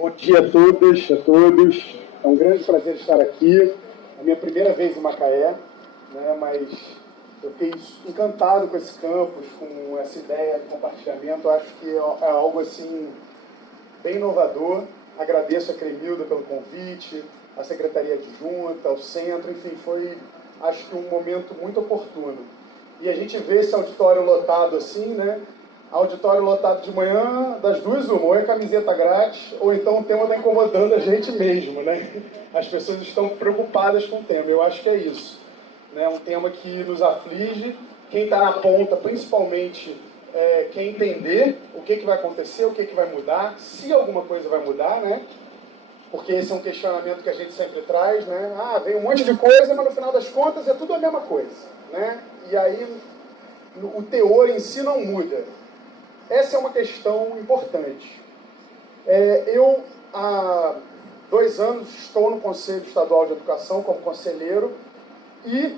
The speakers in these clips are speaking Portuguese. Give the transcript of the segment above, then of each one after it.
Bom dia a todas, a todos. É um grande prazer estar aqui. É a minha primeira vez em Macaé, né, mas eu fiquei encantado com esse campus, com essa ideia de compartilhamento. Eu acho que é algo assim bem inovador. Agradeço a Cremilda pelo convite, a Secretaria Adjunta, ao Centro, enfim, foi, acho que um momento muito oportuno. E a gente vê esse auditório lotado assim, né? Auditório lotado de manhã, das duas, uma, ou é camiseta grátis, ou então o tema está incomodando a gente mesmo, né? As pessoas estão preocupadas com o tema, eu acho que é isso. Né? Um tema que nos aflige, quem está na ponta, principalmente, quer entender o que vai acontecer, o que vai mudar, se alguma coisa vai mudar, né? Porque esse é um questionamento que a gente sempre traz, né? Ah, vem um monte de coisa, mas no final das contas é tudo a mesma coisa, né? E aí o teor em si não muda. Essa é uma questão importante. Eu, há 2 anos, estou no Conselho Estadual de Educação como conselheiro e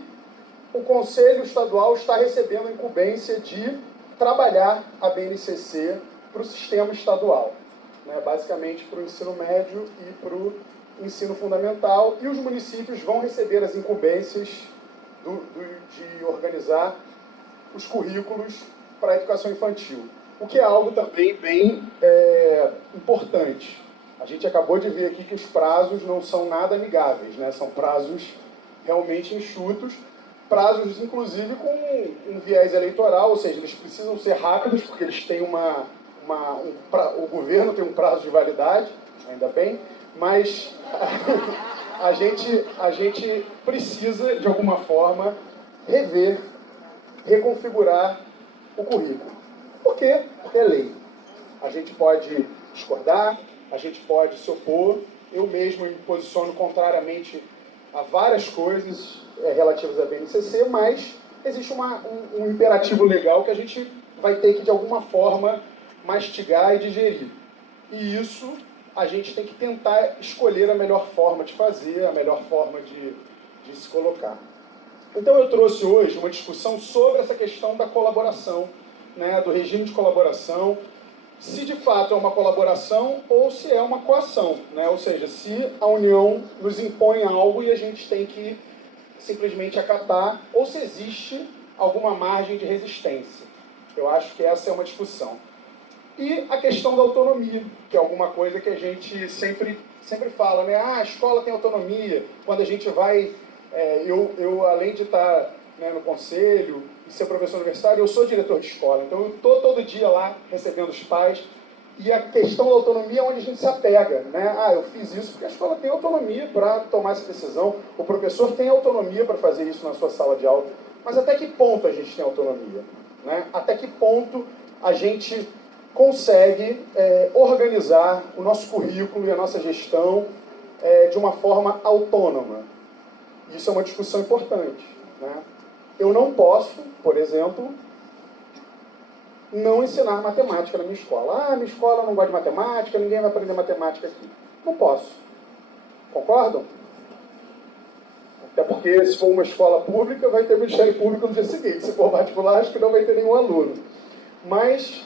o Conselho Estadual está recebendo a incumbência de trabalhar a BNCC para o sistema estadual, né, basicamente para o ensino médio e para o ensino fundamental, e os municípios vão receber as incumbências de organizar os currículos para a educação infantil. O que é algo também bem importante. A gente acabou de ver aqui que os prazos não são nada amigáveis, né? São prazos realmente enxutos, prazos inclusive com um viés eleitoral, ou seja, eles precisam ser rápidos, porque eles têm o governo tem um prazo de validade, ainda bem, mas a gente precisa, de alguma forma, rever, reconfigurar o currículo. Por quê? Porque é lei. A gente pode discordar, a gente pode se opor. Eu mesmo me posiciono contrariamente a várias coisas relativas à BNCC, mas existe um imperativo legal que a gente vai ter que, de alguma forma, mastigar e digerir. E isso a gente tem que tentar escolher a melhor forma de fazer, a melhor forma de se colocar. Então eu trouxe hoje uma discussão sobre essa questão da colaboração, né, do regime de colaboração, se de fato é uma colaboração ou se é uma coação, né? Ou seja, se a União nos impõe algo e a gente tem que simplesmente acatar, ou se existe alguma margem de resistência. Eu acho que essa é uma discussão. E a questão da autonomia, que é alguma coisa que a gente sempre fala, né? Ah, a escola tem autonomia. Quando a gente vai... eu além de estar, né, no conselho e ser professor universitário, eu sou diretor de escola. Então eu estou todo dia lá recebendo os pais. E a questão da autonomia é onde a gente se apega, né? Ah, eu fiz isso porque a escola tem autonomia para tomar essa decisão. O professor tem autonomia para fazer isso na sua sala de aula. Mas até que ponto a gente tem autonomia, né? Até que ponto a gente consegue organizar o nosso currículo e a nossa gestão de uma forma autônoma. Isso é uma discussão importante, né? Eu não posso, por exemplo, não ensinar matemática na minha escola. Ah, minha escola não gosta de matemática, ninguém vai aprender matemática aqui. Não posso. Concordam? Até porque, se for uma escola pública, vai ter Ministério Público no dia seguinte. Se for particular, acho que não vai ter nenhum aluno. Mas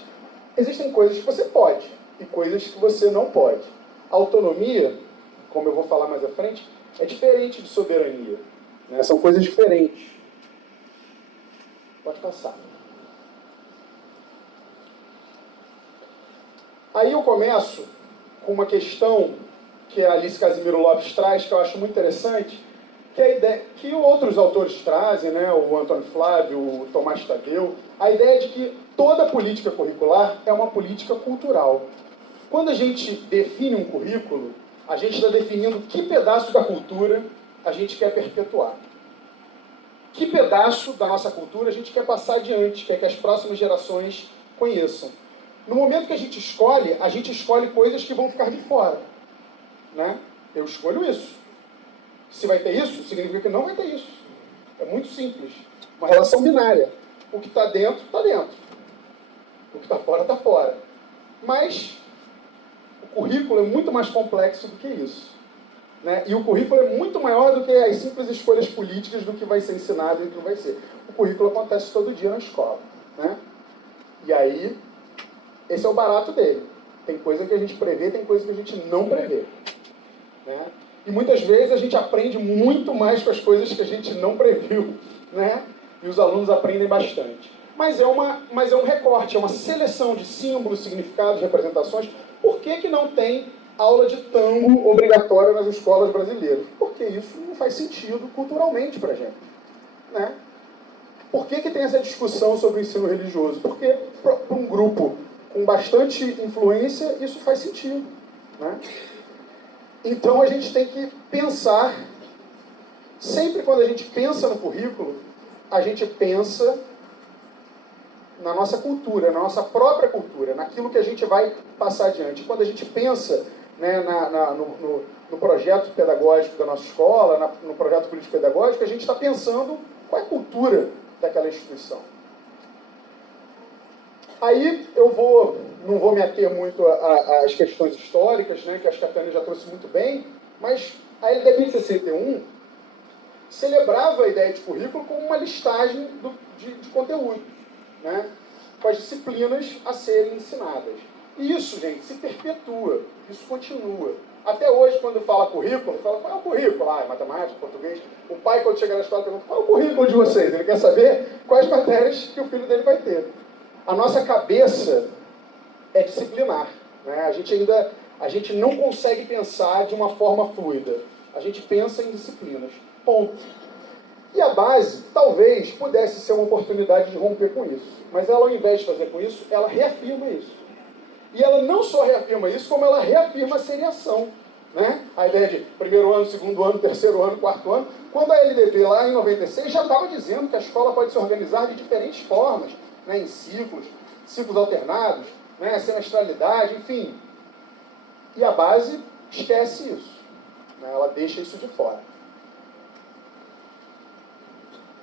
existem coisas que você pode e coisas que você não pode. Autonomia, como eu vou falar mais à frente, é diferente de soberania, né? São coisas diferentes. Pode passar. Aí eu começo com uma questão que a Alice Casimiro Lopes traz, que eu acho muito interessante, que é a ideia que outros autores trazem, né? O Antônio Flávio, o Tomás Tadeu, a ideia de que toda política curricular é uma política cultural. Quando a gente define um currículo, a gente está definindo que pedaço da cultura a gente quer perpetuar. Que pedaço da nossa cultura a gente quer passar adiante, quer que as próximas gerações conheçam. No momento que a gente escolhe coisas que vão ficar de fora, né? Eu escolho isso. Se vai ter isso, significa que não vai ter isso. É muito simples. Uma relação binária. O que está dentro, está dentro. O que está fora, está fora. Mas o currículo é muito mais complexo do que isso, né? E o currículo é muito maior do que as simples escolhas políticas do que vai ser ensinado e do que não vai ser. O currículo acontece todo dia na escola, né? E aí, esse é o barato dele. Tem coisa que a gente prevê, tem coisa que a gente não prevê. Né? E muitas vezes a gente aprende muito mais com as coisas que a gente não previu. Né? E os alunos aprendem bastante. Mas é um recorte, é uma seleção de símbolos, significados, representações. Por que não tem aula de tango obrigatória nas escolas brasileiras? Porque isso não faz sentido culturalmente para a gente. Né? Por que tem essa discussão sobre o ensino religioso? Porque para um grupo com bastante influência, isso faz sentido. Né? Então a gente tem que pensar, sempre quando a gente pensa no currículo, a gente pensa na nossa cultura, na nossa própria cultura, naquilo que a gente vai passar adiante. Quando a gente pensa, né, no projeto pedagógico da nossa escola, no projeto político-pedagógico, a gente está pensando qual é a cultura daquela instituição. Aí eu não vou me ater muito às questões históricas, né, que acho que a Tânia já trouxe muito bem, mas a LDB de 61 celebrava a ideia de currículo como uma listagem de conteúdos, né, com as disciplinas a serem ensinadas. E isso, gente, se perpetua, isso continua. Até hoje, quando fala currículo, fala, qual é o currículo? Ah, é matemática, português. O pai, quando chega na escola, pergunta, qual é o currículo de vocês? Ele quer saber quais matérias que o filho dele vai ter. A nossa cabeça é disciplinar. Né? A gente não consegue pensar de uma forma fluida. A gente pensa em disciplinas. Ponto. E a base, talvez, pudesse ser uma oportunidade de romper com isso. Mas ela, ao invés de fazer com isso, ela reafirma isso. E ela não só reafirma isso, como ela reafirma a seriação. Né? A ideia de primeiro ano, segundo ano, terceiro ano, quarto ano. Quando a LDB, lá em 96, já estava dizendo que a escola pode se organizar de diferentes formas, né? Em ciclos alternados, né? Semestralidade, enfim. E a base esquece isso. Né? Ela deixa isso de fora.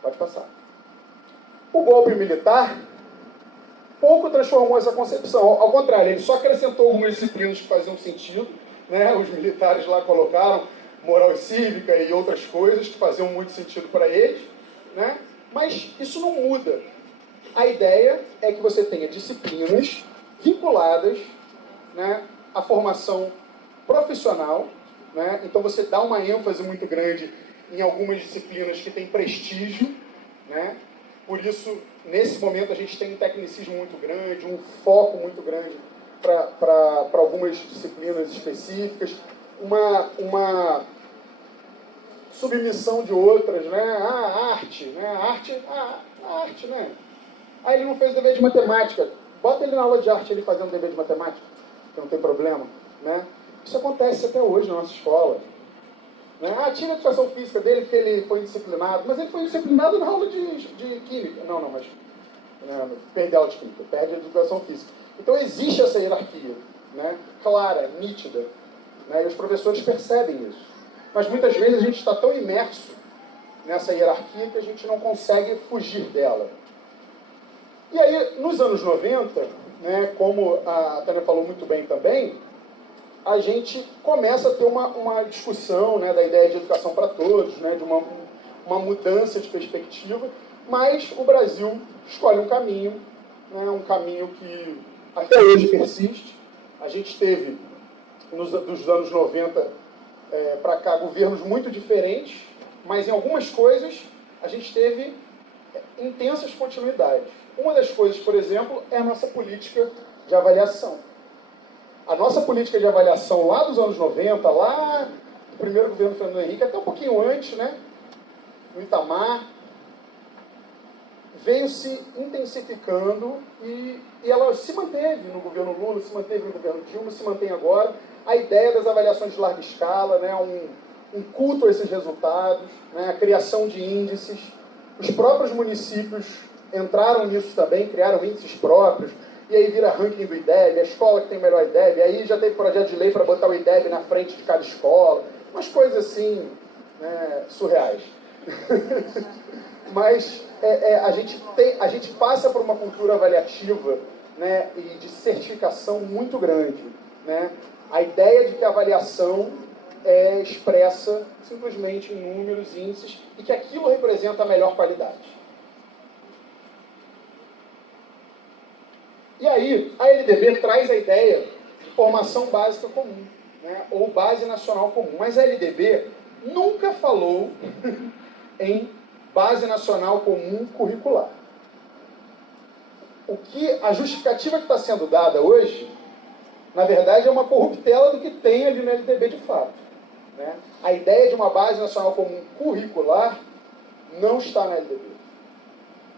Pode passar. O golpe militar pouco transformou essa concepção. Ao contrário, ele só acrescentou algumas disciplinas que faziam sentido. Né? Os militares lá colocaram moral e cívica e outras coisas que faziam muito sentido para eles. Né? Mas isso não muda. A ideia é que você tenha disciplinas vinculadas, né, à formação profissional. Né? Então você dá uma ênfase muito grande em algumas disciplinas que têm prestígio. Né? Por isso, nesse momento, a gente tem um tecnicismo muito grande, um foco muito grande para algumas disciplinas específicas, uma submissão de outras, né? A arte, né? A arte, né? Ah, ele não fez dever de matemática. Bota ele na aula de arte, ele fazendo dever de matemática, que não tem problema, né? Isso acontece até hoje na nossa escola. Né? Ah, tira a educação física dele porque ele foi indisciplinado. Mas ele foi indisciplinado na aula de química. Não, mas perde a aula de química, perde a educação física. Então existe essa hierarquia, né? Clara, nítida. Né? E os professores percebem isso. Mas muitas vezes a gente está tão imerso nessa hierarquia que a gente não consegue fugir dela. E aí, nos anos 90, né, como a Tânia falou muito bem também, a gente começa a ter uma discussão, né, da ideia de educação para todos, né, de uma mudança de perspectiva, mas o Brasil escolhe um caminho, né, um caminho que até hoje persiste. A gente teve, dos anos 90 para cá, governos muito diferentes, mas em algumas coisas a gente teve intensas continuidades. Uma das coisas, por exemplo, é a nossa política de avaliação. A nossa política de avaliação lá dos anos 90, lá do primeiro governo Fernando Henrique, até um pouquinho antes, né, no Itamar, veio se intensificando e ela se manteve no governo Lula, se manteve no governo Dilma, se mantém agora. A ideia das avaliações de larga escala, né, um culto a esses resultados, né, a criação de índices. Os próprios municípios entraram nisso também, criaram índices próprios, e aí vira ranking do IDEB, a escola que tem melhor IDEB, aí já teve projeto de lei para botar o IDEB na frente de cada escola, umas coisas assim, né, surreais. Mas a gente passa por uma cultura avaliativa, né, e de certificação muito grande. Né? A ideia de que a avaliação é expressa simplesmente em números, índices, e que aquilo representa a melhor qualidade. E aí, a LDB traz a ideia formação básica comum, né? Ou base nacional comum. Mas a LDB nunca falou em base nacional comum curricular. A justificativa que está sendo dada hoje, na verdade, é uma corruptela do que tem ali no LDB de fato, né? A ideia de uma base nacional comum curricular não está na LDB,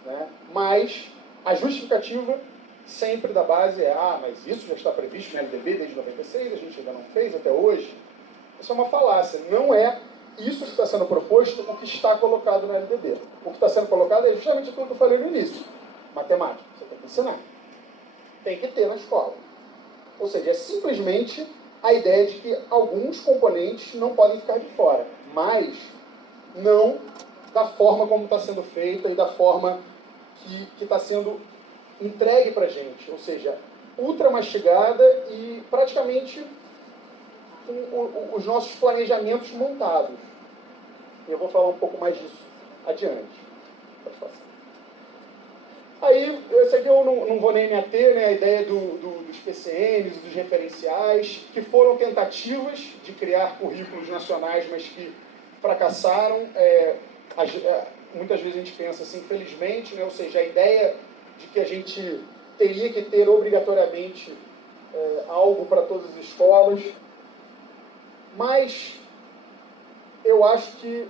né? Mas a justificativa sempre da base é: mas isso já está previsto na LDB desde 96, a gente ainda não fez até hoje. Isso é uma falácia. Não é isso que está sendo proposto o que está colocado na LDB. O que está sendo colocado é justamente aquilo que eu falei no início. Matemática, você tem que ensinar. Tem que ter na escola. Ou seja, é simplesmente a ideia de que alguns componentes não podem ficar de fora, mas não da forma como está sendo feita e da forma que está sendo entregue para a gente. Ou seja, ultra mastigada e praticamente com os nossos planejamentos montados. Eu vou falar um pouco mais disso adiante. Pode passar. Aí, esse aqui eu não vou nem me ater, né, a ideia dos PCNs, dos referenciais, que foram tentativas de criar currículos nacionais, mas que fracassaram. Muitas vezes a gente pensa assim, infelizmente, né, ou seja, a ideia de que a gente teria que ter obrigatoriamente algo para todas as escolas. Mas eu acho que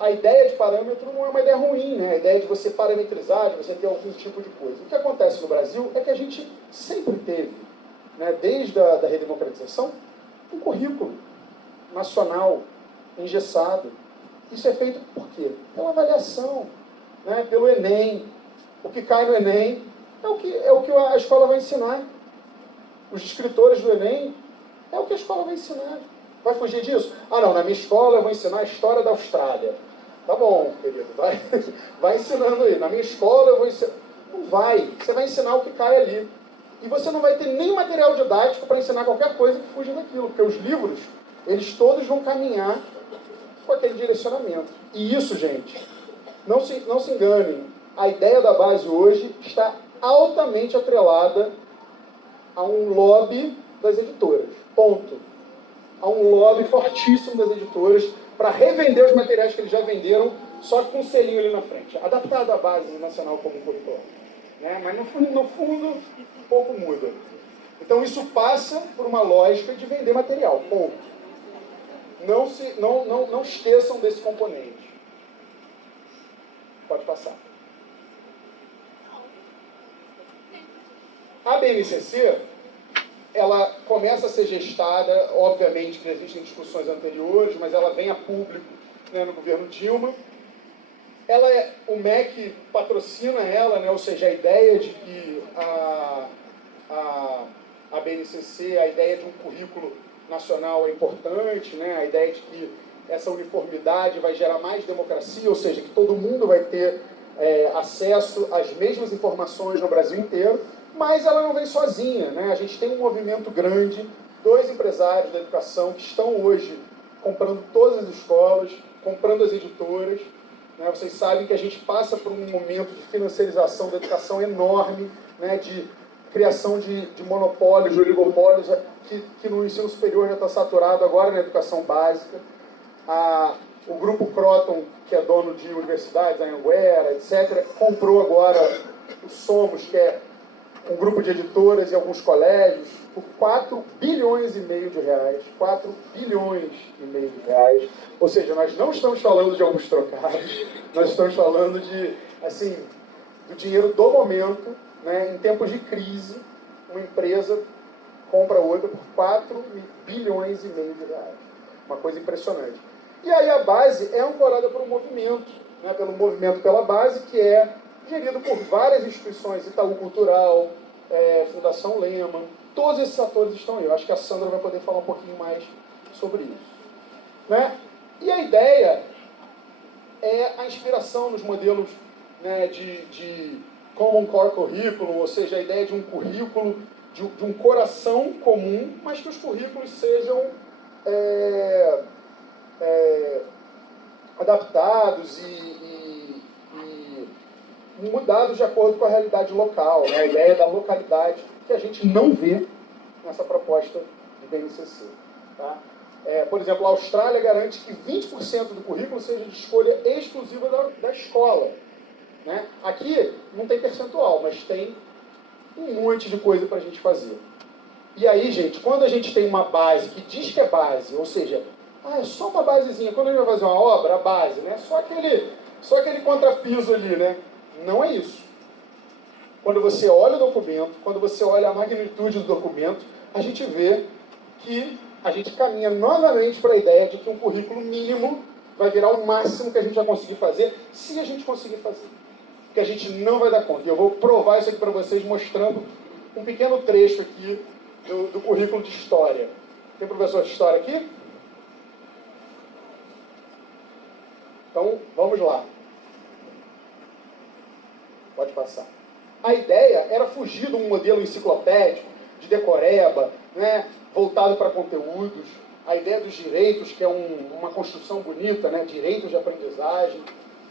a ideia de parâmetro não é uma ideia ruim, né? A ideia de você parametrizar, de você ter algum tipo de coisa. O que acontece no Brasil é que a gente sempre teve, né, desde a redemocratização, um currículo nacional engessado. Isso é feito por quê? Pela avaliação, né? Pelo Enem. O que cai no Enem é o que a escola vai ensinar. Os escritores do Enem é o que a escola vai ensinar. Vai fugir disso? Não, na minha escola eu vou ensinar a história da Austrália. Tá bom, querido, vai ensinando aí. Na minha escola eu vou ensinar. Não vai. Você vai ensinar o que cai ali. E você não vai ter nem material didático para ensinar qualquer coisa que fuja daquilo, porque os livros, eles todos vão caminhar com aquele direcionamento. E isso, gente, não se enganem, a ideia da base hoje está altamente atrelada a um lobby das editoras. Ponto. Há um lobby fortíssimo das editoras para revender os materiais que eles já venderam, só com um selinho ali na frente. Adaptado à base nacional comum curricular. Né? Mas no fundo, pouco muda. Então isso passa por uma lógica de vender material. Ponto. Não esqueçam desse componente. Pode passar. A BNCC, ela começa a ser gestada, obviamente que existem discussões anteriores, mas ela vem a público, né, no governo Dilma. O MEC patrocina ela, né, ou seja, a ideia de que a BNCC, a ideia de um currículo nacional é importante, né, a ideia de que essa uniformidade vai gerar mais democracia, ou seja, que todo mundo vai ter acesso às mesmas informações no Brasil inteiro. Mas ela não vem sozinha, né? A gente tem um movimento grande, 2 empresários da educação que estão hoje comprando todas as escolas, comprando as editoras. Né? Vocês sabem que a gente passa por um momento de financiarização da educação enorme, né? De criação de monopólios, de oligopólios, que no ensino superior já está saturado, agora na educação básica. O grupo Croton, que é dono de universidades, a Anhanguera, etc., comprou agora o Somos, que é um grupo de editoras e alguns colégios, por 4 bilhões e meio de reais. 4 bilhões e meio de reais. Ou seja, nós não estamos falando de alguns trocados, nós estamos falando do dinheiro do momento, né? Em tempos de crise, uma empresa compra outra por 4 bilhões e meio de reais. Uma coisa impressionante. E aí a base é ancorada por um movimento, né? Pelo movimento pela base, que é gerido por várias instituições, Itaú Cultural, Fundação Lehman, todos esses atores estão aí. Eu acho que a Sandra vai poder falar um pouquinho mais sobre isso. Né? E a ideia é a inspiração nos modelos, né, de Common Core Curriculum, ou seja, a ideia de um currículo, de um coração comum, mas que os currículos sejam adaptados e mudados de acordo com a realidade local, né? A ideia da localidade, que a gente não vê nessa proposta de BNCC. Tá? Por exemplo, a Austrália garante que 20% do currículo seja de escolha exclusiva da escola. Né? Aqui não tem percentual, mas tem um monte de coisa para a gente fazer. E aí, gente, quando a gente tem uma base que diz que é base, ou seja, é só uma basezinha, quando a gente vai fazer uma obra, a base, né? Só aquele contrapiso ali, né? Não é isso. Quando você olha o documento, quando você olha a magnitude do documento, a gente vê que a gente caminha novamente para a ideia de que um currículo mínimo vai virar o máximo que a gente vai conseguir fazer, se a gente conseguir fazer. Porque a gente não vai dar conta. E eu vou provar isso aqui para vocês mostrando um pequeno trecho aqui do currículo de História. Tem professor de História aqui? Então, vamos lá. Pode passar. A ideia era fugir de um modelo enciclopédico, de decoreba, né, voltado para conteúdos. A ideia dos direitos, que é uma construção bonita, né, direitos de aprendizagem.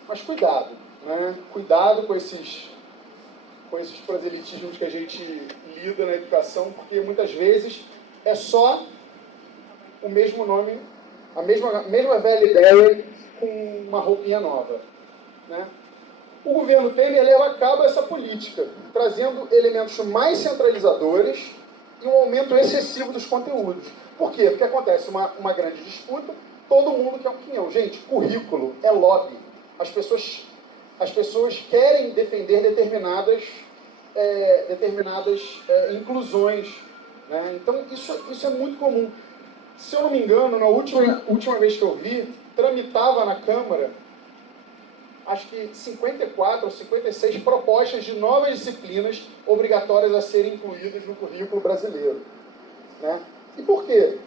Mas cuidado, né? Cuidado com esses proselitismos que a gente lida na educação, porque muitas vezes é só o mesmo nome, a mesma velha ideia com uma roupinha nova. Né? O governo Temer leva a cabo essa política, trazendo elementos mais centralizadores e um aumento excessivo dos conteúdos. Por quê? Porque acontece uma grande disputa, todo mundo quer opinião. Gente, currículo é lobby. As pessoas querem defender determinadas inclusões. Né? Então, isso é muito comum. Se eu não me engano, na última vez que eu vi, tramitava na Câmara, acho que 54 ou 56 propostas de novas disciplinas obrigatórias a serem incluídas no currículo brasileiro. Né? E por quê?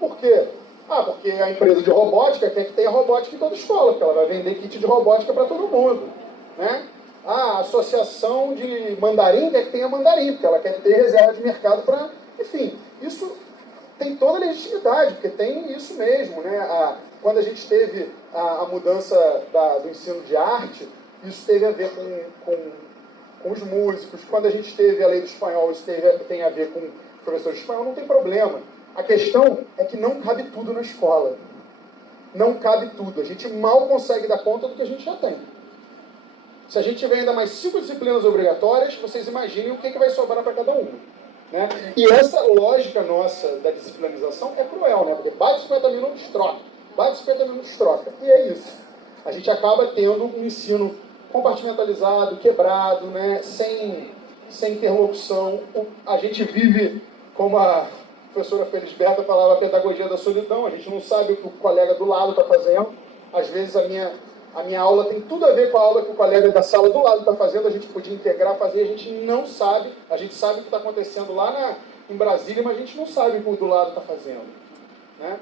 Porque a empresa de robótica quer que tenha robótica em toda escola, porque ela vai vender kit de robótica para todo mundo. Né? A associação de mandarim quer que tenha mandarim, porque ela quer ter reserva de mercado para... Enfim, isso tem toda a legitimidade, porque tem isso mesmo. Né? Quando a gente teve a mudança do ensino de arte, isso teve a ver com os músicos. Quando a gente teve a lei do espanhol, isso tem a ver com professores de espanhol, não tem problema. A questão é que não cabe tudo na escola. Não cabe tudo. A gente mal consegue dar conta do que a gente já tem. Se a gente tiver ainda mais 5 disciplinas obrigatórias, vocês imaginem o que vai sobrar para cada uma. Né? E essa lógica nossa da disciplinarização é cruel, né? Porque bate 50 minutos, troca. Bate 50 minutos, troca. E é isso. A gente acaba tendo um ensino compartimentalizado, quebrado, né? sem interlocução. A gente vive, como a professora Felisberta falava, a pedagogia da solidão. A gente não sabe o que o colega do lado está fazendo. Às vezes a minha aula tem tudo a ver com a aula que o colega da sala do lado está fazendo, a gente podia integrar, fazer, a gente não sabe, a gente sabe o que está acontecendo lá em Brasília, mas a gente não sabe o que o do lado está fazendo. Né?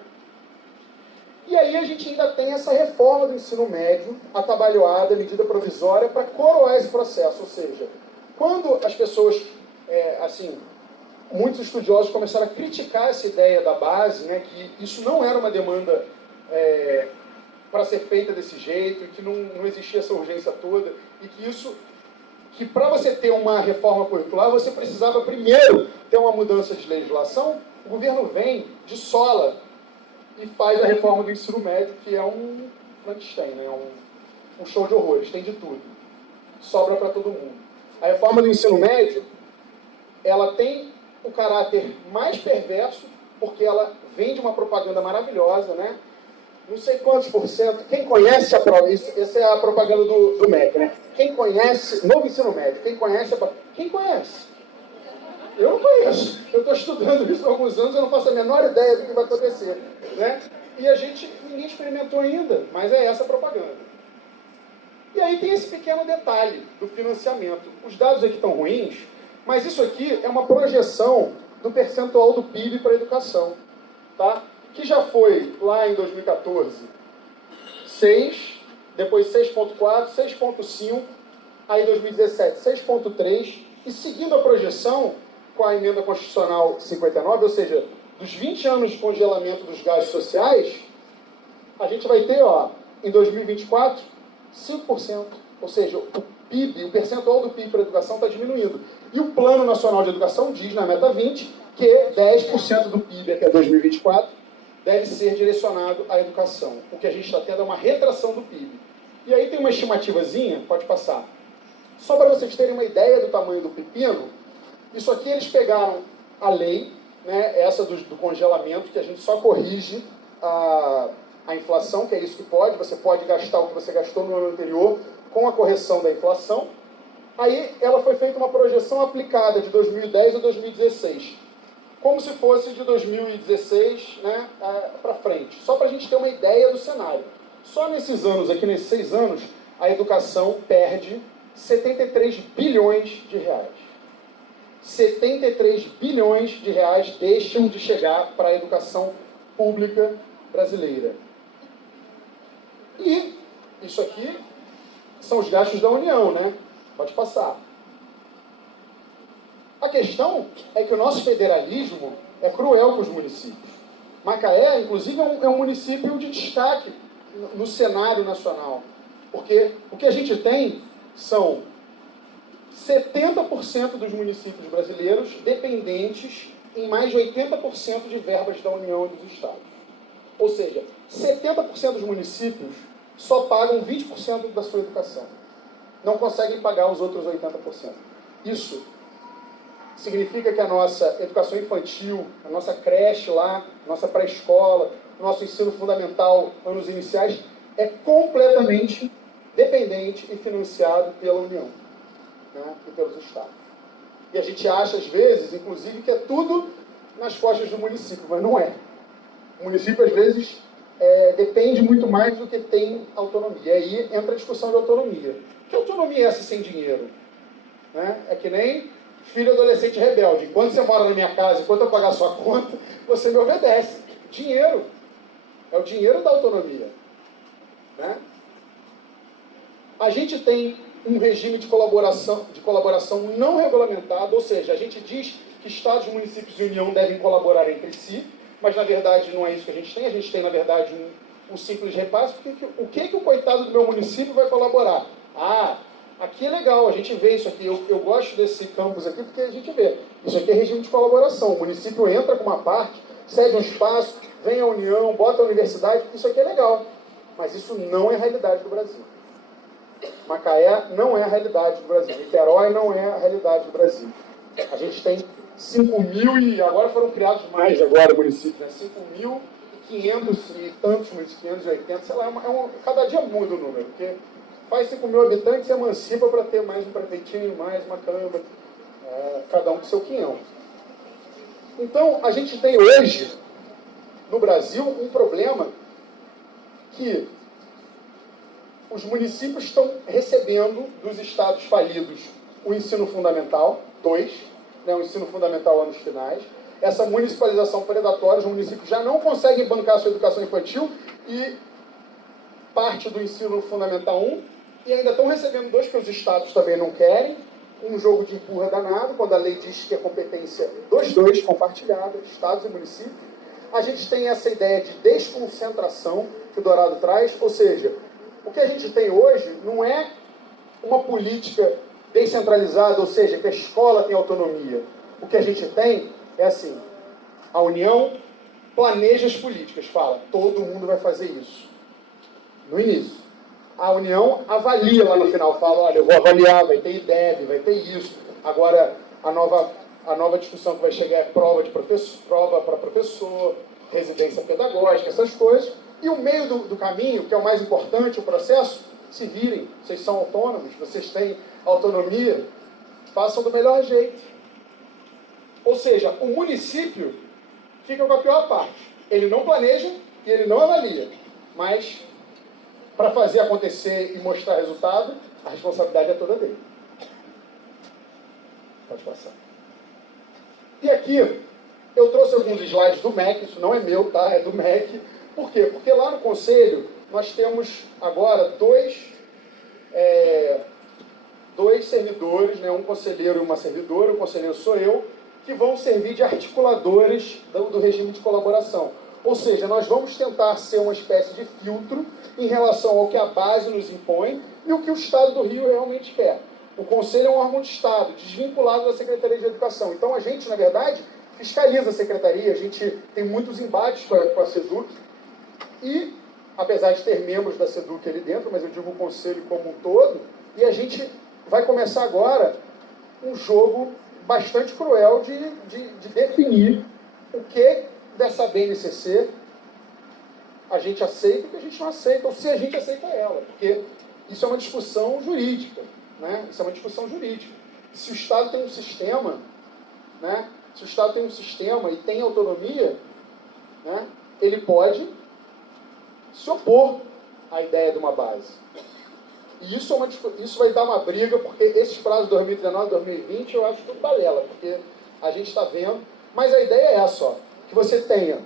E aí a gente ainda tem essa reforma do ensino médio, atabalhoada, medida provisória, para coroar esse processo. Ou seja, quando as pessoas, muitos estudiosos começaram a criticar essa ideia da base, né, que isso não era uma demanda para ser feita desse jeito, que não existia essa urgência toda, e que para você ter uma reforma curricular, você precisava primeiro ter uma mudança de legislação. O governo vem de sola e faz a reforma do ensino médio, que é um Frankenstein, né? Um show de horrores, tem de tudo. Sobra para todo mundo. A reforma do ensino médio, ela tem o caráter mais perverso, porque ela vem de uma propaganda maravilhosa, né? Não sei quantos por cento. Quem conhece essa é a propaganda do MEC, né? Quem conhece, novo ensino médio, quem conhece? Eu não conheço. Eu estou estudando isso há alguns anos, eu não faço a menor ideia do que vai acontecer. Né? E ninguém experimentou ainda, mas é essa a propaganda. E aí tem esse pequeno detalhe do financiamento. Os dados aqui estão ruins, mas isso aqui é uma projeção do percentual do PIB para a educação. Tá? Que já foi, lá em 2014, 6, depois 6,4, 6,5, aí em 2017, 6,3, e seguindo a projeção, com a emenda constitucional 59, ou seja, dos 20 anos de congelamento dos gastos sociais, a gente vai ter, em 2024, 5%. Ou seja, o PIB, o percentual do PIB para a educação está diminuindo. E o Plano Nacional de Educação diz, na meta 20, que 10% do PIB até 2024 deve ser direcionado à educação. O que a gente está tendo é uma retração do PIB. E aí tem uma estimativa,zinha, pode passar. Só para vocês terem uma ideia do tamanho do pepino, isso aqui eles pegaram a lei, né, essa do congelamento, que a gente só corrige a inflação, que é isso que pode, você pode gastar o que você gastou no ano anterior com a correção da inflação. Aí ela foi feita uma projeção aplicada de 2010 a 2016, como se fosse de 2016, né, para frente, só para a gente ter uma ideia do cenário. Só nesses anos aqui, nesses 6 anos, a educação perde 73 bilhões de reais. 73 bilhões de reais deixam de chegar para a educação pública brasileira. E isso aqui são os gastos da União, né? Pode passar. A questão é que o nosso federalismo é cruel com os municípios. Macaé, inclusive, é um município de destaque no cenário nacional. Porque o que a gente tem são 70% dos municípios brasileiros dependentes em mais de 80% de verbas da União e dos estados. Ou seja, 70% dos municípios só pagam 20% da sua educação. Não conseguem pagar os outros 80%. Isso significa que a nossa educação infantil, a nossa creche lá, nossa pré-escola, nosso ensino fundamental, anos iniciais, é completamente dependente e financiado pela União, né, e pelos estados. E a gente acha, às vezes, inclusive, que é tudo nas costas do município, mas não é. O município, às vezes, depende muito mais do que tem autonomia. E aí entra a discussão de autonomia. Que autonomia é essa sem dinheiro? Né? É que nem filho adolescente rebelde. Enquanto você mora na minha casa, enquanto eu pagar a sua conta, você me obedece. Dinheiro. É o dinheiro da autonomia. Né? A gente tem um regime de colaboração não regulamentado, ou seja, a gente diz que estados, municípios e União devem colaborar entre si, mas na verdade não é isso que a gente tem na verdade um simples repasse, porque o que o coitado do meu município vai colaborar? Ah, aqui é legal, a gente vê isso aqui, eu gosto desse campus aqui porque a gente vê, isso aqui é regime de colaboração, o município entra com uma parte, cede um espaço, vem a União, bota a universidade, isso aqui é legal, mas isso não é a realidade do Brasil. Macaé não é a realidade do Brasil, Niterói não é a realidade do Brasil. A gente tem 5.000 e agora foram criados mais agora municípios, né? 5.500 e tantos municípios, 580, sei lá, cada dia muda o número, porque faz 5.000 habitantes e emancipa para ter mais um prefeitinho, mais uma câmara, cada um com seu quinhão. Então, a gente tem hoje, no Brasil, um problema que os municípios estão recebendo dos estados falidos o ensino fundamental, 2, né, o ensino fundamental anos finais. Essa municipalização predatória, os municípios já não conseguem bancar a sua educação infantil e parte do ensino fundamental 1, e ainda estão recebendo 2 que os estados também não querem, um jogo de empurra danado, quando a lei diz que é competência dos 2 compartilhada, estados e municípios. A gente tem essa ideia de desconcentração que o Dourado traz, ou seja, o que a gente tem hoje não é uma política descentralizada, ou seja, que a escola tem autonomia. O que a gente tem é assim, a União planeja as políticas, fala, todo mundo vai fazer isso. No início. A União avalia lá no final, fala, olha, eu vou avaliar, vai ter IDEB, vai ter isso. Agora, a nova discussão que vai chegar é prova para professor, residência pedagógica, essas coisas. E o meio do caminho, que é o mais importante, o processo, se virem, vocês são autônomos, vocês têm autonomia, façam do melhor jeito. Ou seja, o município fica com a pior parte. Ele não planeja e ele não avalia. Mas, para fazer acontecer e mostrar resultado, a responsabilidade é toda dele. Pode passar. E aqui, eu trouxe alguns slides do MEC, isso não é meu, tá? É do MEC. Por quê? Porque lá no Conselho, nós temos agora dois servidores, né? Um conselheiro e uma servidora, o conselheiro sou eu, que vão servir de articuladores do regime de colaboração. Ou seja, nós vamos tentar ser uma espécie de filtro em relação ao que a base nos impõe e o que o Estado do Rio realmente quer. O Conselho é um órgão de Estado, desvinculado da Secretaria de Educação. Então a gente, na verdade, fiscaliza a secretaria, a gente tem muitos embates com a SEDUC, e, apesar de ter membros da SEDUC ali dentro, mas eu digo o conselho como um todo, e a gente vai começar agora um jogo bastante cruel de definir o que dessa BNCC a gente aceita e o que a gente não aceita, ou se a gente aceita ela, porque isso é uma discussão jurídica, né? Isso é uma discussão jurídica. Se o Estado tem um sistema, né? Se o Estado tem um sistema e tem autonomia, né? Ele pode se opor à ideia de uma base. E isso vai dar uma briga, porque esses prazos de 2019, 2020, eu acho tudo balela, porque a gente está vendo, mas a ideia é essa, ó, que você tenha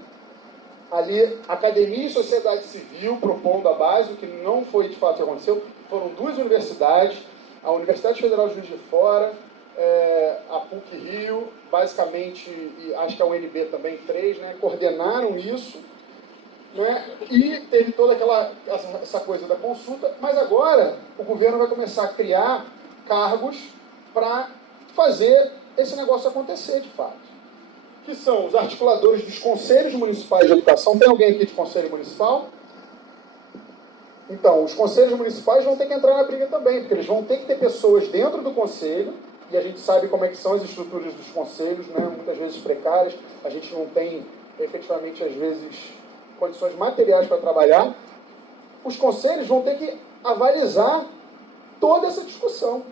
ali academia e sociedade civil propondo a base, o que não foi de fato o que aconteceu. Foram duas universidades, a Universidade Federal de Juiz de Fora, a PUC-Rio, basicamente, e acho que a UNB também, 3, né, coordenaram isso, né, e teve toda essa coisa da consulta, mas agora o governo vai começar a criar cargos para fazer esse negócio acontecer de fato, que são os articuladores dos conselhos municipais de educação. Tem alguém aqui de conselho municipal? Então, os conselhos municipais vão ter que entrar na briga também, porque eles vão ter que ter pessoas dentro do conselho, e a gente sabe como é que são as estruturas dos conselhos, né, muitas vezes precárias, a gente não tem, efetivamente, às vezes, condições materiais para trabalhar. Os conselhos vão ter que avalizar toda essa discussão.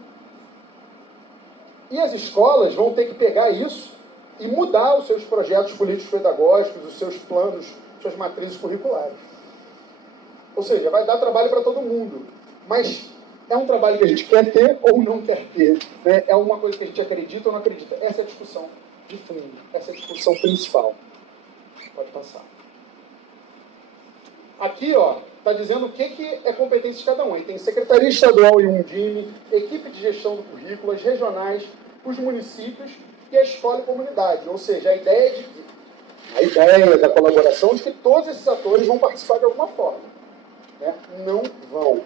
E as escolas vão ter que pegar isso e mudar os seus projetos políticos pedagógicos, os seus planos, suas matrizes curriculares. Ou seja, vai dar trabalho para todo mundo. Mas é um trabalho que a gente quer ter ou não quer ter, né? É uma coisa que a gente acredita ou não acredita. Essa é a discussão de fundo, essa é a discussão principal. Pode passar. Aqui, ó, está dizendo o que é competência de cada um. E tem Secretaria Estadual e Undime, equipe de gestão do currículo, as regionais, os municípios e a escola e comunidade. Ou seja, a ideia da colaboração de que todos esses atores vão participar de alguma forma. Né? Não vão.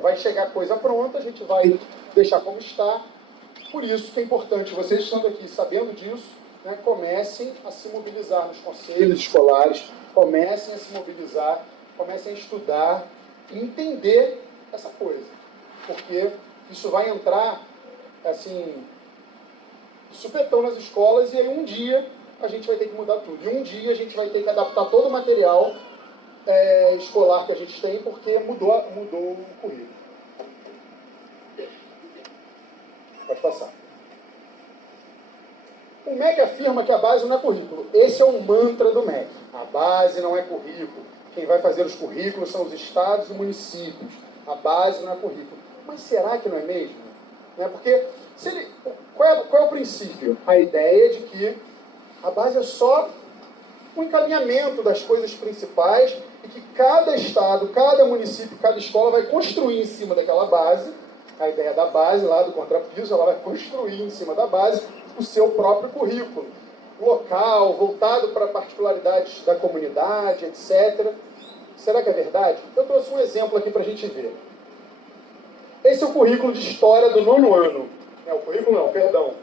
Vai chegar coisa pronta, a gente vai deixar como está. Por isso que é importante, vocês estando aqui sabendo disso, né, comecem a se mobilizar nos conselhos escolares, comecem a se mobilizar, comecem a estudar e entender essa coisa. Porque isso vai entrar, assim, supetão nas escolas, e aí um dia a gente vai ter que mudar tudo. E um dia a gente vai ter que adaptar todo o material escolar que a gente tem, porque mudou o currículo. Pode passar. O MEC afirma que a base não é currículo. Esse é um mantra do MEC. A base não é currículo. Quem vai fazer os currículos são os estados e municípios. A base não é currículo. Mas será que não é mesmo? Né? Porque qual é o princípio? A ideia de que a base é só um encaminhamento das coisas principais e que cada estado, cada município, cada escola vai construir em cima daquela base. A ideia da base, lá do contrapiso, ela vai construir em cima da base o seu próprio currículo local, voltado para particularidades da comunidade, etc. Será que é verdade? Eu trouxe um exemplo aqui para a gente ver. Esse é o currículo de história do 9º ano. O currículo não, perdão.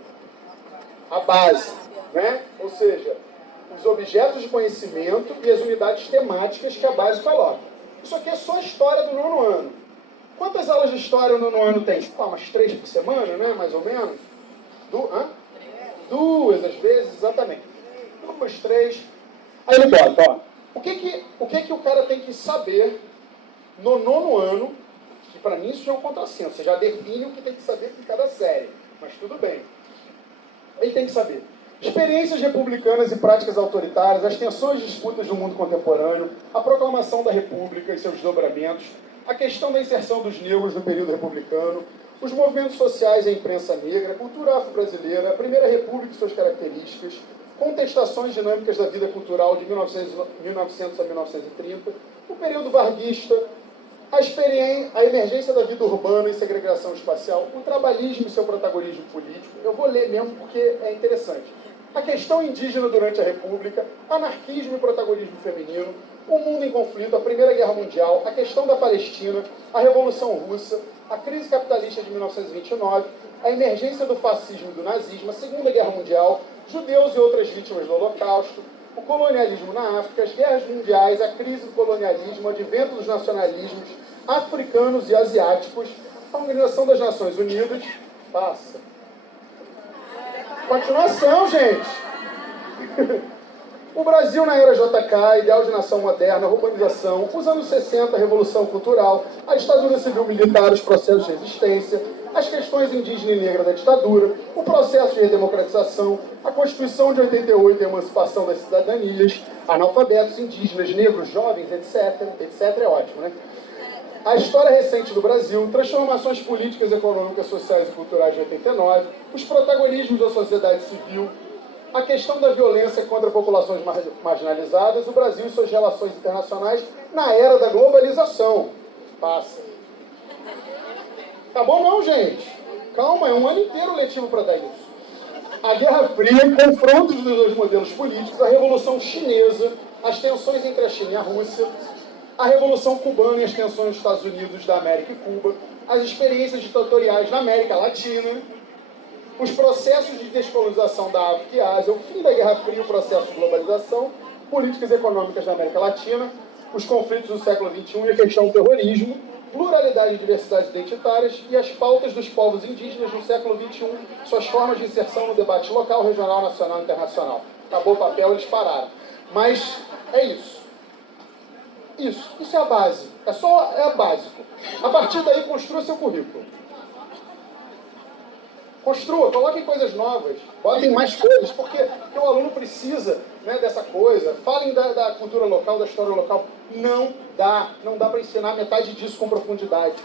A base, né? Ou seja, os objetos de conhecimento e as unidades temáticas que a base coloca. Isso aqui é só a história do 9º ano. Quantas aulas de história no 9º ano tem? Umas 3 por semana, né? Mais ou menos. Duas, às vezes, exatamente. 2, 3. Aí ele bota, ó. O que o cara tem que saber no 9º ano, que para mim isso já é um contrassenso. Você já define o que tem que saber em cada série. Mas tudo bem. Ele tem que saber experiências republicanas e práticas autoritárias, as tensões e disputas do mundo contemporâneo, a proclamação da República e seus desdobramentos, a questão da inserção dos negros no período republicano, os movimentos sociais e a imprensa negra, a cultura afro-brasileira, a Primeira República e suas características, contestações dinâmicas da vida cultural de 1900 a 1930, o período varguista, a emergência da vida urbana e segregação espacial, o trabalhismo e seu protagonismo político. Eu vou ler mesmo porque é interessante. a questão indígena durante a República, anarquismo e protagonismo feminino, o mundo em conflito, a Primeira Guerra Mundial, a questão da Palestina, a Revolução Russa, a crise capitalista de 1929, a emergência do fascismo e do nazismo, a Segunda Guerra Mundial, judeus e outras vítimas do Holocausto, o colonialismo na África, as guerras mundiais, a crise do colonialismo, o advento dos nacionalismos africanos e asiáticos, a Organização das Nações Unidas. Passa. Continuação, gente. O Brasil na era JK, ideal de nação moderna, urbanização, os anos 60, a Revolução Cultural, a ditadura civil-militar, os processos de resistência, as questões indígena e negra da ditadura, o processo de redemocratização, a Constituição de 88 e a emancipação das cidadanias, analfabetos, indígenas, negros, jovens, etc. Etc. é ótimo, né? A história recente do Brasil, transformações políticas, econômicas, sociais e culturais de 89, os protagonismos da sociedade civil, a questão da violência contra populações marginalizadas, o Brasil e suas relações internacionais na era da globalização. Passa. Tá bom não, gente? Calma, é um ano inteiro letivo para dar isso. A Guerra Fria, confrontos dos dois modelos políticos, a Revolução Chinesa, as tensões entre a China e a Rússia, a Revolução Cubana e as tensões dos Estados Unidos da América e Cuba, as experiências ditatoriais na América Latina, os processos de descolonização da África e Ásia, o fim da Guerra Fria, o processo de globalização, políticas econômicas da América Latina, os conflitos do século XXI e a questão do terrorismo, pluralidade e diversidade identitárias e as pautas dos povos indígenas no século XXI, suas formas de inserção no debate local, regional, nacional e internacional. Acabou o papel, eles pararam. Mas é isso. Isso é a base. É básico. A partir daí, construa seu currículo. Construa, coloquem coisas novas, botem mais coisas, porque o aluno precisa, né, dessa coisa. Falem da cultura local, da história local. Não dá para ensinar metade disso com profundidade.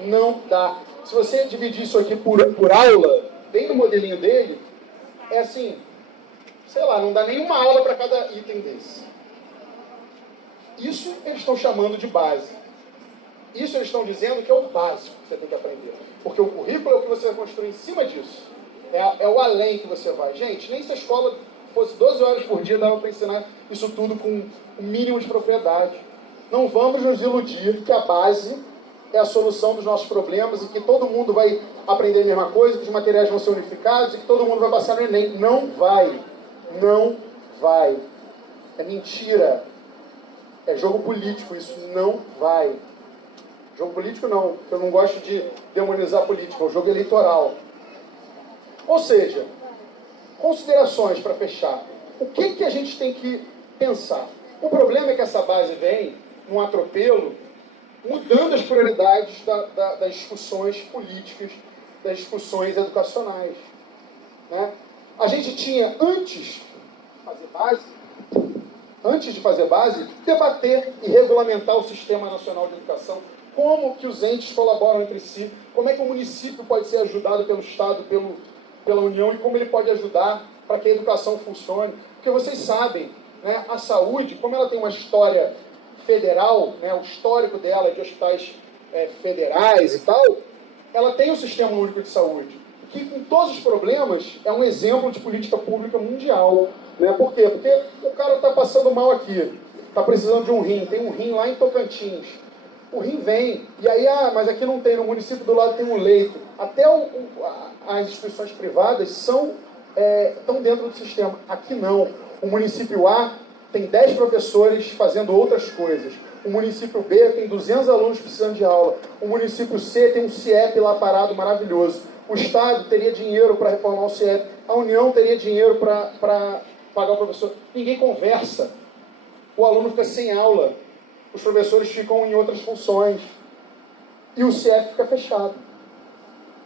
Não dá. Se você dividir isso aqui por aula, bem no modelinho dele, é assim, sei lá, não dá nenhuma aula para cada item desse. Isso eles estão chamando de base. Isso eles estão dizendo que é o básico que você tem que aprender. Porque o currículo é o que você vai construir em cima disso. É o além que você vai. Gente, nem se a escola fosse 12 horas por dia, dava para ensinar isso tudo com o mínimo de propriedade. Não vamos nos iludir que a base é a solução dos nossos problemas e que todo mundo vai aprender a mesma coisa, que os materiais vão ser unificados e que todo mundo vai passar no Enem. Não vai. Não vai. É mentira. É jogo político, isso não vai. Jogo político não, porque eu não gosto de demonizar política, é um jogo eleitoral. Ou seja, considerações para fechar. O que a gente tem que pensar? O problema é que essa base vem num atropelo, mudando as prioridades das discussões políticas, das discussões educacionais. Né? A gente tinha, antes de fazer base, debater e regulamentar o Sistema Nacional de Educação, como que os entes colaboram entre si, como é que o município pode ser ajudado pelo Estado, pela União, e como ele pode ajudar para que a educação funcione. Porque vocês sabem, né, a saúde, como ela tem uma história federal, né, o histórico dela de hospitais federais e tal, ela tem um Sistema Único de Saúde, que com todos os problemas é um exemplo de política pública mundial. Né? Por quê? Porque o cara está passando mal aqui, está precisando de um rim, tem um rim lá em Tocantins. O rim vem, e aí, mas aqui não tem, no município do lado tem um leito. Até as instituições privadas estão dentro do sistema. Aqui não. O município A tem 10 professores fazendo outras coisas. O município B tem 200 alunos precisando de aula. O município C tem um CIEP lá parado maravilhoso. O Estado teria dinheiro para reformar o CIEP. A União teria dinheiro para pagar o professor. Ninguém conversa. O aluno fica sem aula. Os professores ficam em outras funções. E o CIEP fica fechado.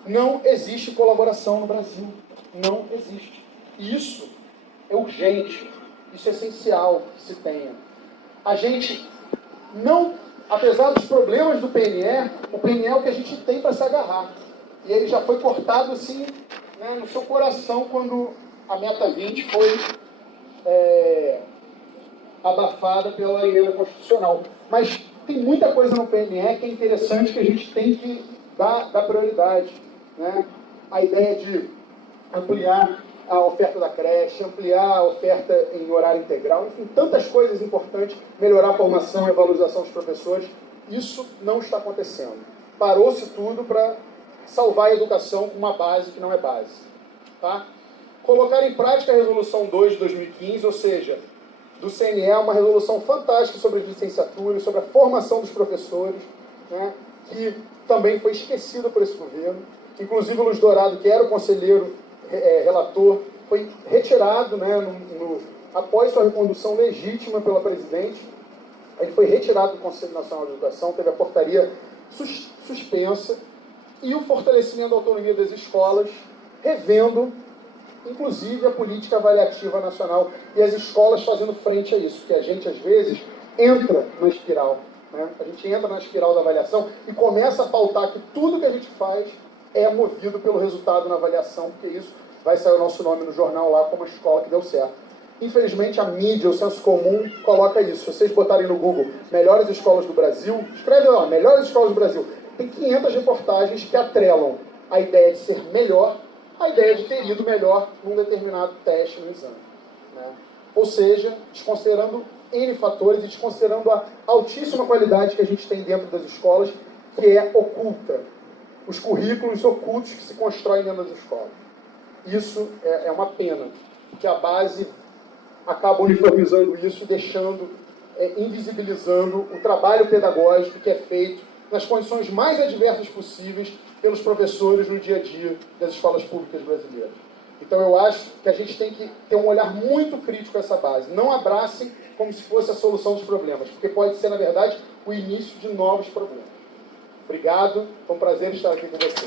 Não existe colaboração no Brasil. Não existe. Isso é urgente. Isso é essencial que se tenha. A gente não, apesar dos problemas do PNE, o PNE é o que a gente tem para se agarrar. E ele já foi cortado assim, né, no seu coração quando a Meta 20 foi abafada pela emenda constitucional. Mas tem muita coisa no PNE que é interessante, que a gente tem que dar prioridade. Né? A ideia de ampliar a oferta da creche, ampliar a oferta em horário integral, enfim, tantas coisas importantes, melhorar a formação e a valorização dos professores. Isso não está acontecendo. Parou-se tudo para salvar a educação com uma base que não é base. Tá? Colocar em prática a Resolução 2 de 2015, ou seja, do CNE, uma resolução fantástica sobre a licenciatura, sobre a formação dos professores, né, que também foi esquecida por esse governo. Inclusive o Luiz Dourado, que era o conselheiro relator, foi retirado, né, após sua recondução legítima pela presidente. Ele foi retirado do Conselho Nacional de Educação, teve a portaria suspensa, e o fortalecimento da autonomia das escolas, revendo, inclusive, a política avaliativa nacional, e as escolas fazendo frente a isso, porque a gente, às vezes, entra na espiral, né? A gente entra na espiral da avaliação e começa a pautar que tudo que a gente faz é movido pelo resultado na avaliação, porque isso vai sair o nosso nome no jornal lá como a escola que deu certo. Infelizmente, a mídia, o senso comum, coloca isso. Se vocês botarem no Google melhores escolas do Brasil, escreve lá, melhores escolas do Brasil. Tem 500 reportagens que atrelam a ideia de ser melhor, a ideia de ter ido melhor num determinado teste, no exame. Né? Ou seja, desconsiderando N fatores e desconsiderando a altíssima qualidade que a gente tem dentro das escolas, que é oculta. Os currículos ocultos que se constroem dentro das escolas. Isso é uma pena, porque a base acaba uniformizando isso, deixando, invisibilizando o trabalho pedagógico que é feito nas condições mais adversas possíveis pelos professores no dia a dia das escolas públicas brasileiras. Então eu acho que a gente tem que ter um olhar muito crítico a essa base. Não abracem como se fosse a solução dos problemas, porque pode ser, na verdade, o início de novos problemas. Obrigado, foi um prazer estar aqui com você.